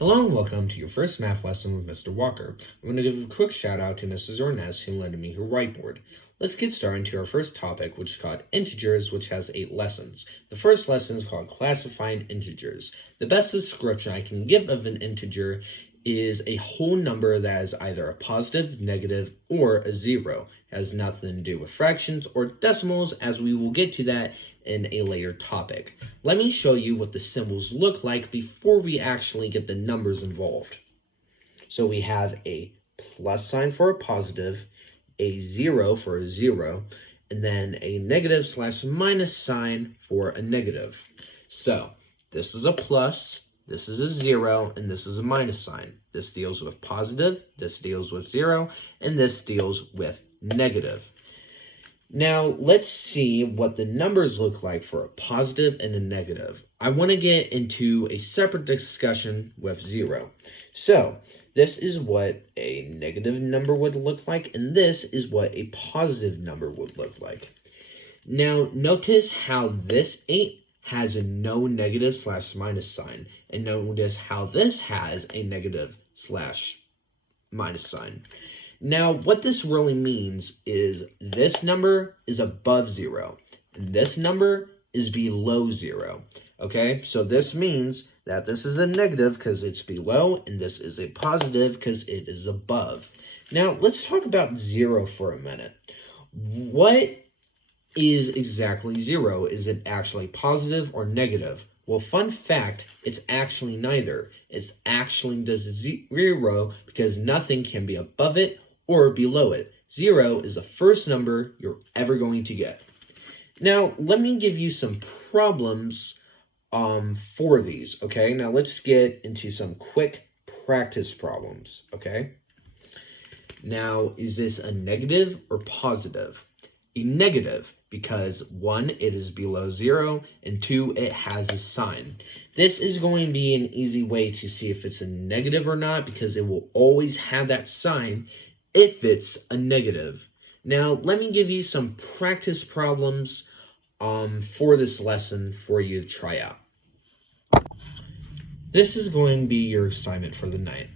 Hello and welcome to your first math lesson with Mr. Walker. I'm going to give a quick shout out to Mrs. Ornez who lended me her whiteboard. Let's get started into our first topic, which is called integers, which has 8 lessons. The first lesson is called classifying integers. The best description I can give of an integer is a whole number that is either a positive, negative, or a zero. It has nothing to do with fractions or decimals, as we will get to that in a later topic. Let me show you what the symbols look like before we actually get the numbers involved. So we have a plus sign for a positive, a 0 for a 0, and then a negative / minus sign for a negative. So this is a plus, this is a 0, and this is a minus sign. This deals with positive, this deals with 0, and this deals with negative. Now, let's see what the numbers look like for a positive and a negative. I want to get into a separate discussion with 0. So, this is what a negative number would look like, and this is what a positive number would look like. Now, notice how this 8 has a no negative / minus sign, and notice how this has a negative / minus sign. Now, what this really means is this number is above 0, and this number is below 0, okay? So this means that this is a negative because it's below, and this is a positive because it is above. Now, let's talk about 0 for a minute. What is exactly 0? Is it actually positive or negative? Well, fun fact, it's actually neither. It's actually the 0 because nothing can be above it or below it. 0 is the first number you're ever going to get. Now, let me give you some problems for these, okay? Now, let's get into some quick practice problems, okay? Now, is this a negative or positive? A negative, because 1, it is below 0, and 2, it has a sign. This is going to be an easy way to see if it's a negative or not, because it will always have that sign if it's a negative. Now, let me give you some practice problems for this lesson for you to try out. This is going to be your assignment for the night.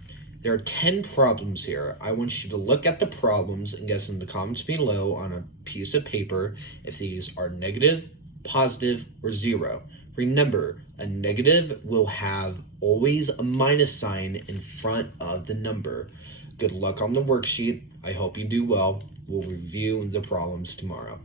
There are 10 problems here. I want you to look at the problems and guess in the comments below on a piece of paper if these are negative, positive, or 0. Remember, a negative will have always a minus sign in front of the number. Good luck on the worksheet. I hope you do well. We'll review the problems tomorrow.